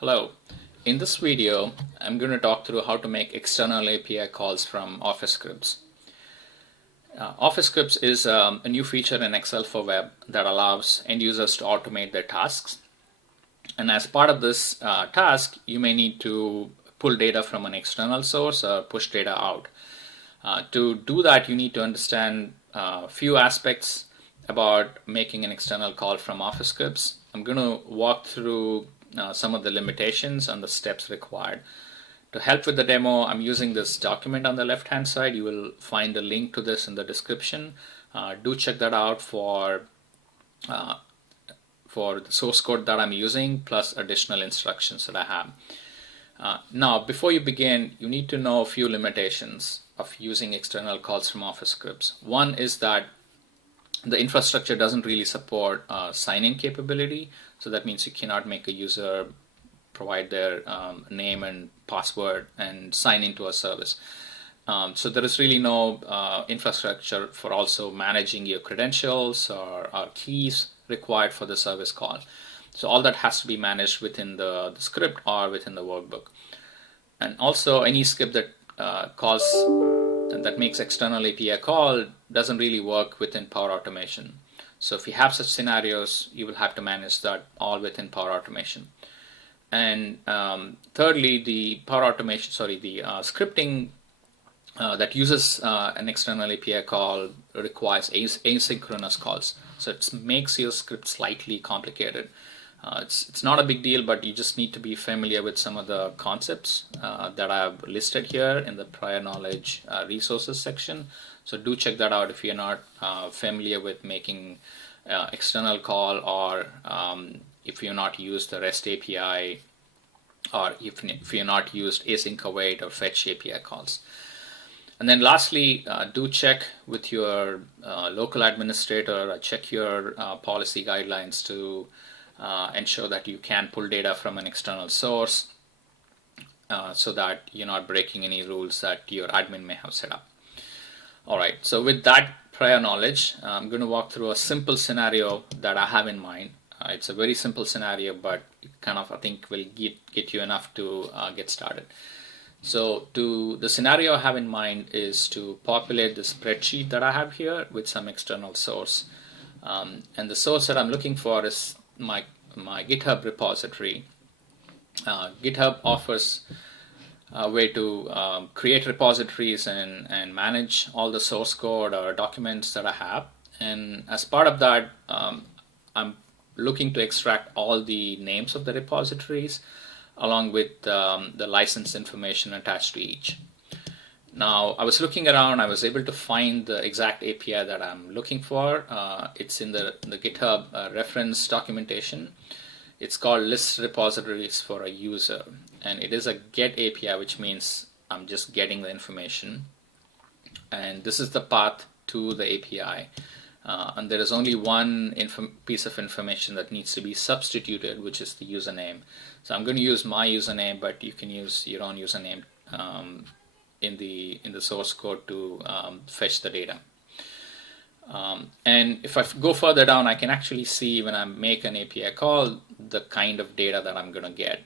Hello. In this video, I'm going to talk through how to make external API calls from Office Scripts. Office Scripts is a new feature in Excel for Web that allows end users to automate their tasks. And as part of this task, you may need to pull data from an external source or push data out. To do that, you need to understand a few aspects about making an external call from Office Scripts. I'm going to walk through some of the limitations and the steps required. To help with the demo, I'm using this document on the left hand side. You will find a link to this in the description. Do check that out for the source code that I'm using, plus additional instructions that I have. Now, before you begin, you need to know a few limitations of using external calls from Office Scripts. One is that the infrastructure doesn't really support sign-in capability, so that means you cannot make a user provide their name and password and sign into a service. So there is really no infrastructure for also managing your credentials or keys required for the service call. So all that has to be managed within the script or within the workbook. And also any script that that makes external API call doesn't really work within Power Automation. So if you have such scenarios, you will have to manage that all within Power Automation. And thirdly, the scripting that uses an external API call requires asynchronous calls. So it makes your script slightly complicated. It's not a big deal, but you just need to be familiar with some of the concepts that I've listed here in the prior knowledge resources section. So do check that out if you're not familiar with making external call, or if you're not used the REST API, or if you're not used async await or fetch API calls. And then lastly, do check with your local administrator, check your policy guidelines to ensure that you can pull data from an external source so that you're not breaking any rules that your admin may have set up. All right, so with that prior knowledge, I'm going to walk through a simple scenario that I have in mind. It's a very simple scenario, but it kind of, I think, will get you enough to get started. So the scenario I have in mind is to populate the spreadsheet that I have here with some external source. And the source that I'm looking for is my GitHub repository. GitHub offers a way to create repositories and manage all the source code or documents that I have. And as part of that, I'm looking to extract all the names of the repositories along with the license information attached to each. Now, I was looking around, I was able to find the exact API that I'm looking for. It's in the GitHub reference documentation. It's called list repositories for a user, and it is a get API, which means I'm just getting the information. And this is the path to the API. And there is only one piece of information that needs to be substituted, which is the username. So I'm going to use my username, but you can use your own username in the source code to fetch the data. And if I go further down, I can actually see when I make an API call the kind of data that I'm going to get.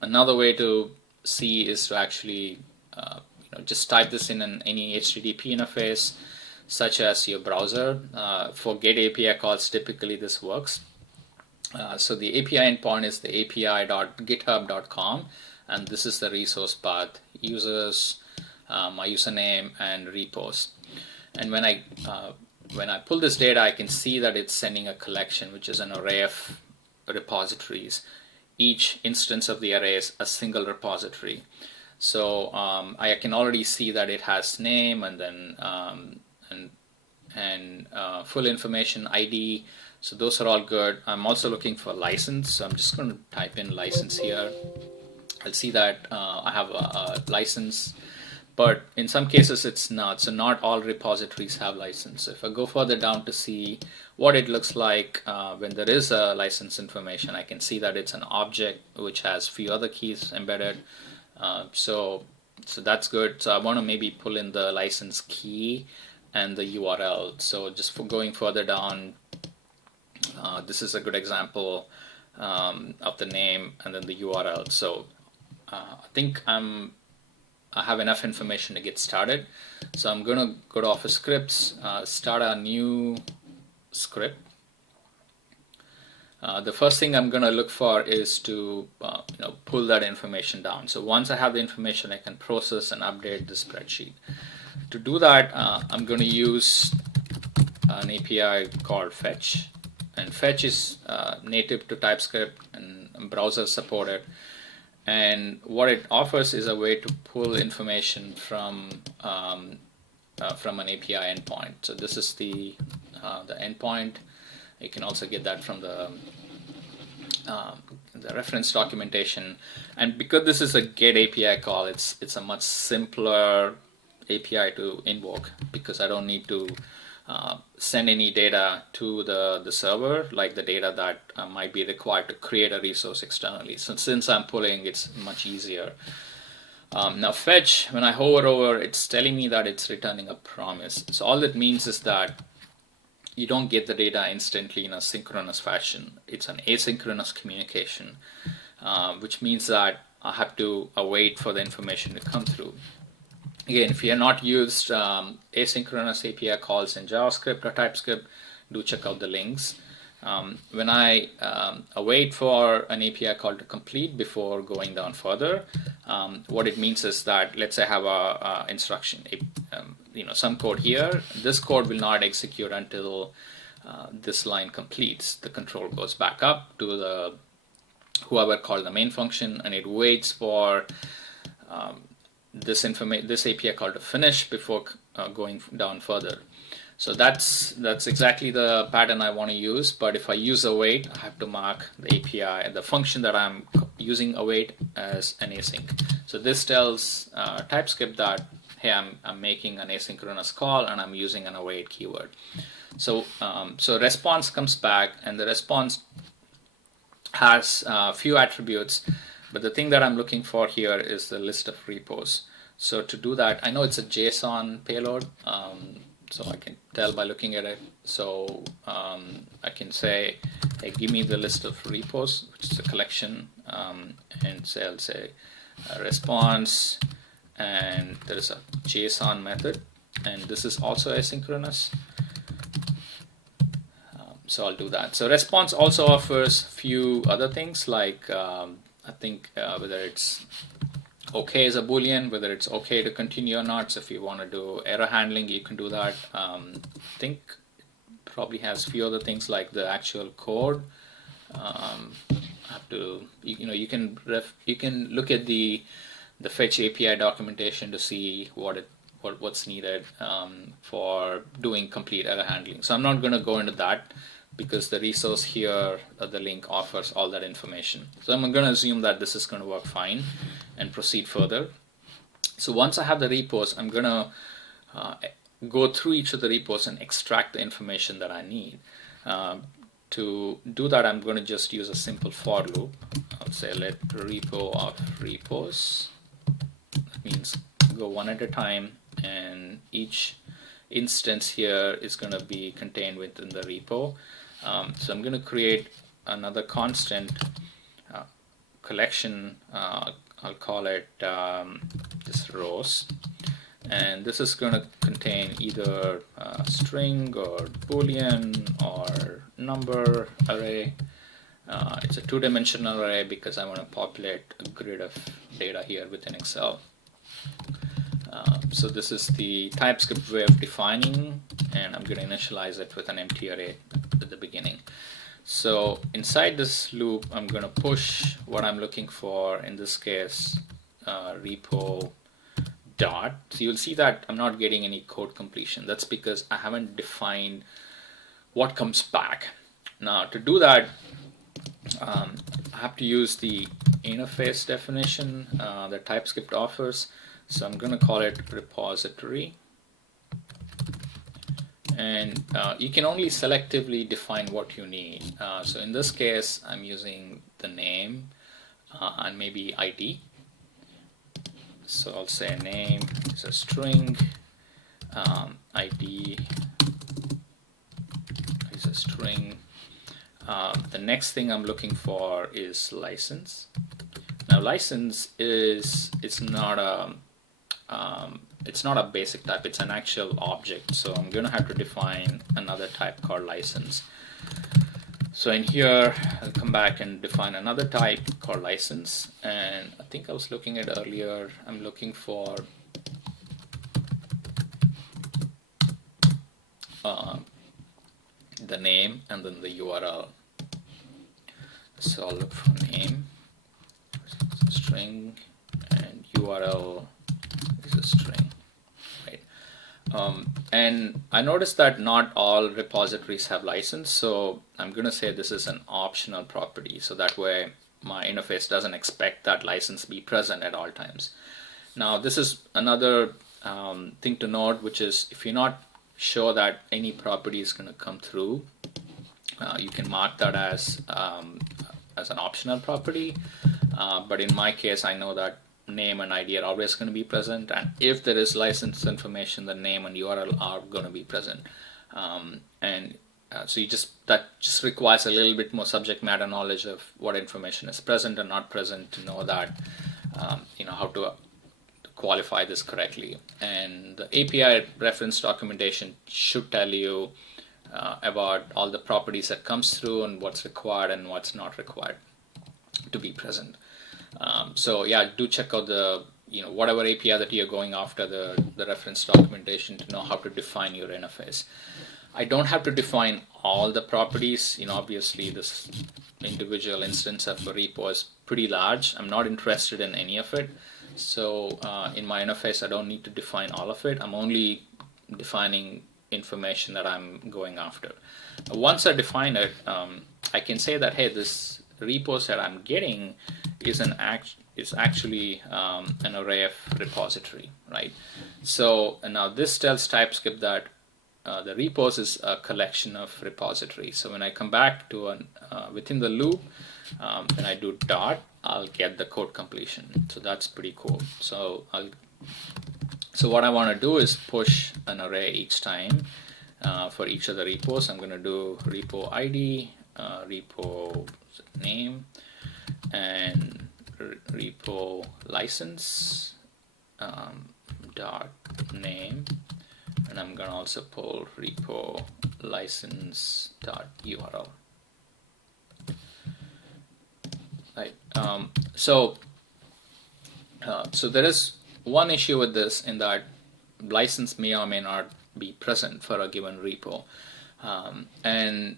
Another way to see is to actually just type this in any HTTP interface, such as your browser. For get API calls, typically this works. So the API endpoint is the api.github.com, and this is the resource path: users, my username, and repos. And when I pull this data, I can see that it's sending a collection, which is an array of repositories. Each instance of the array is a single repository. So I can already see that it has name and then full information, ID. So those are all good. I'm also looking for license, so I'm just going to type in license here. I'll see that I have a license, but in some cases it's not. So not all repositories have license. So if I go further down to see what it looks like when there is a license information, I can see that it's an object which has few other keys embedded. So that's good. So I want to maybe pull in the license key and the URL. So just for going further down, this is a good example. of the name and then the URL. So I think I have enough information to get started. So I'm going to go to Office Scripts, start a new script. The first thing I'm going to look for is to pull that information down. So once I have the information, I can process and update the spreadsheet. To do that, I'm going to use an API called Fetch, and Fetch is native to TypeScript and browsers support it. And what it offers is a way to pull information from an API endpoint. So this is the endpoint. You can also get that from the reference documentation. And because this is a GET API call, it's a much simpler API to invoke, because I don't need to send any data to the server, like the data that might be required to create a resource externally. So since I'm pulling, it's much easier. Now Fetch, when I hover over, it's telling me that it's returning a promise. So all that means is that you don't get the data instantly in a synchronous fashion. It's an asynchronous communication, which means that I have to wait for the information to come through. Again, if you have not used asynchronous API calls in JavaScript or TypeScript, do check out the links. When I wait for an API call to complete before going down further, what it means is that, let's say I have a instruction, some code here. This code will not execute until this line completes. The control goes back up to the whoever called the main function, and it waits for this API call to finish before going down further. So that's exactly the pattern I want to use. But if I use await, I have to mark the API, the function that I'm using await, as an async. So this tells TypeScript that, hey, I'm making an asynchronous call and I'm using an await keyword. So response comes back, and the response has a few attributes. But the thing that I'm looking for here is the list of repos. So to do that, I know it's a JSON payload, so I can tell by looking at it. So I can say, hey, give me the list of repos, which is a collection, and say, I'll say response, and there is a JSON method, and this is also asynchronous. So I'll do that. So response also offers few other things, like I think whether it's okay as a boolean, whether it's okay to continue or not. So if you want to do error handling, you can do that. I think it probably has few other things like the actual code. You can look at the Fetch API documentation to see what's needed for doing complete error handling. So I'm not going to go into that, because the resource here, the link, offers all that information. So I'm going to assume that this is going to work fine and proceed further. So once I have the repos, I'm going to go through each of the repos and extract the information that I need. To do that, I'm going to just use a simple for loop. I'll say let repo of repos. That means go one at a time, and each instance here is going to be contained within the repo. So I'm going to create another constant collection. I'll call it just rows, and this is going to contain either string or boolean or number array. It's a two-dimensional array because I want to populate a grid of data here within Excel. So this is the TypeScript way of defining, and I'm going to initialize it with an empty array at the beginning. So inside this loop, I'm going to push what I'm looking for, in this case repo dot. So you'll see that I'm not getting any code completion. That's because I haven't defined what comes back. Now to do that, I have to use the interface definition that TypeScript offers. So I'm going to call it repository, and you can only selectively define what you need. So in this case, I'm using the name and maybe ID. So I'll say name is a string, ID is a string, The next thing I'm looking for is license. Now license is it's not a basic type, it's an actual object, so I'm going to have to define another type called license. So in here I'll come back and define another type called license, and I think I was looking at earlier, I'm looking for the name and then the URL. So I'll look for name, string, and URL is a string, right? And I noticed that not all repositories have license, so I'm going to say this is an optional property, so that way my interface doesn't expect that license be present at all times. Now this is another thing to note, which is if you're not sure that any property is going to come through, you can mark that as an optional property, but in my case I know that name and ID are always going to be present, and if there is license information, the name and URL are going to be present, so that just requires a little bit more subject matter knowledge of what information is present and not present to know that how to qualify this correctly. And the API reference documentation should tell you about all the properties that comes through and what's required and what's not required to be present. So yeah, do check out the whatever API that you're going after, the reference documentation to know how to define your interface. I don't have to define all the properties. Obviously this individual instance of a repo is pretty large. I'm not interested in any of it. So in my interface, I don't need to define all of it. I'm only defining information that I'm going after. Once I define it, I can say that, hey, this repos that I'm getting is actually an array of repository, right? So now this tells TypeScript that the repos is a collection of repositories. So when I come back to within the loop, when I do dot, I'll get the code completion. So that's pretty cool. So what I want to do is push an array each time for each of the repos. I'm going to do repo ID, repo name, and repo license dot name, and I'm going to also pull repo license dot URL. Right. So there is one issue with this, in that license may or may not be present for a given repo, and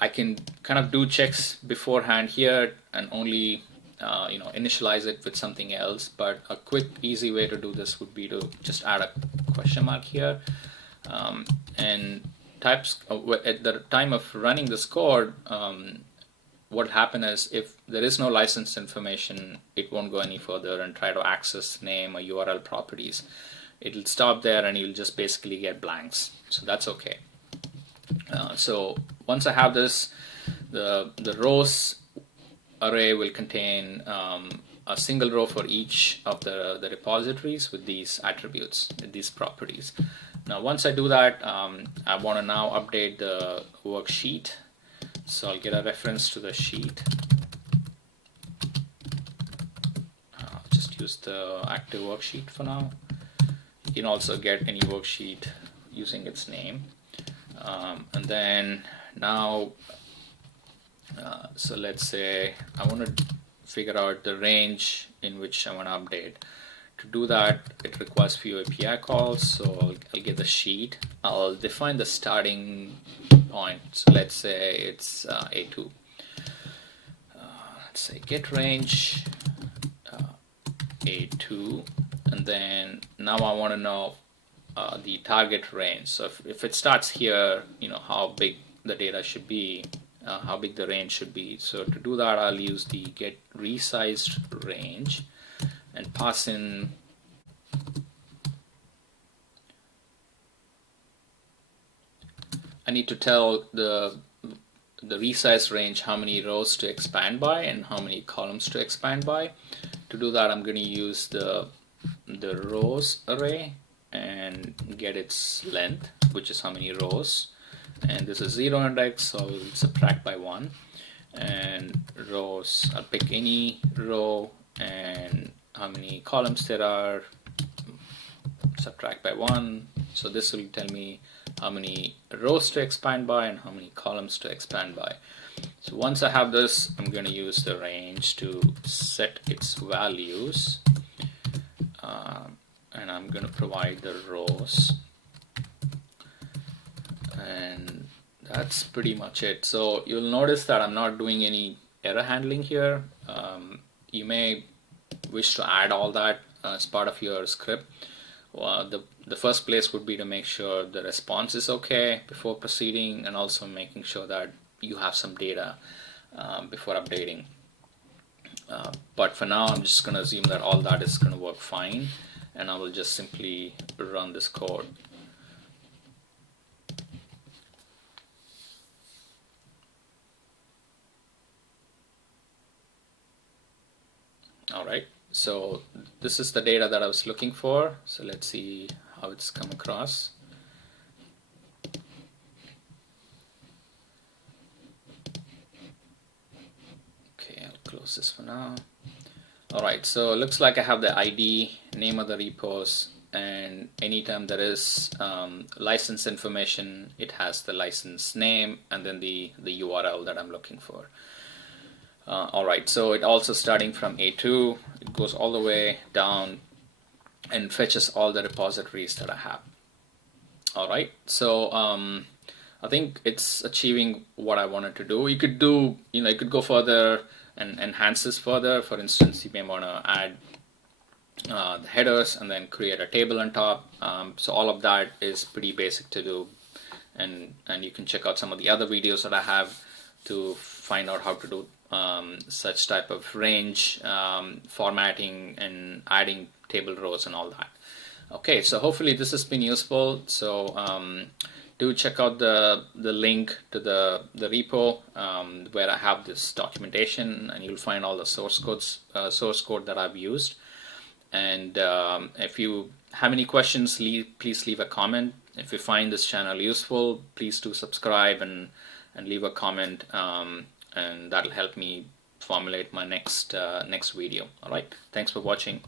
I can kind of do checks beforehand here and only initialize it with something else. But a quick, easy way to do this would be to just add a question mark here, and at the time of running this code, what will happen is if there is no license information, it won't go any further and try to access name or URL properties. It'll stop there and you'll just basically get blanks. So that's okay. So once I have this, the rows array will contain a single row for each of the repositories with these attributes, with these properties. Now once I do that, I want to now update the worksheet. So I'll get a reference to the sheet. I'll just use the active worksheet for now. You can also get any worksheet using its name. And then now, so let's say I want to figure out the range in which I want to update. To do that, it requires few API calls. So I'll get the sheet. I'll define the starting point. So let's say it's A2. Let's say get range A2, and then now I want to know the target range. So if it starts here, how big the data should be, how big the range should be. So to do that, I'll use the get resized range and pass in I need to tell the resize range how many rows to expand by and how many columns to expand by. To do that, I'm going to use the rows array and get its length, which is how many rows, and this is 0 index, so I'll subtract by 1. And rows, I'll pick any row, and how many columns there are, subtract by 1. So this will tell me how many rows to expand by and how many columns to expand by. So once I have this, I'm going to use the range to set its values, and I'm going to provide the rows, and that's pretty much it. So you'll notice that I'm not doing any error handling here. You may wish to add all that as part of your script. The first place would be to make sure the response is okay before proceeding, and also making sure that you have some data before updating. But for now, I'm just going to assume that all that is going to work fine, and I will just simply run this code. Alright, so this is the data that I was looking for. So let's see how it's come across. Okay, I'll close this for now. Alright, so it looks like I have the ID, name of the repos, and anytime there is license information, it has the license name and then the URL that I'm looking for. Alright, so it also starting from A2, it goes all the way down and fetches all the repositories that I have. Alright, so I think it's achieving what I wanted to do. You could do, you could go further and enhance this further. For instance, you may want to add the headers and then create a table on top. So all of that is pretty basic to do, and you can check out some of the other videos that I have to find out how to do such type of range formatting and adding table rows and all that. Okay, so hopefully this has been useful. So do check out the link to the repo where I have this documentation, and you'll find all the source code that I've used. And if you have any questions, please leave a comment. If you find this channel useful, please do subscribe and leave a comment, and that'll help me formulate my next video. All right, thanks for watching.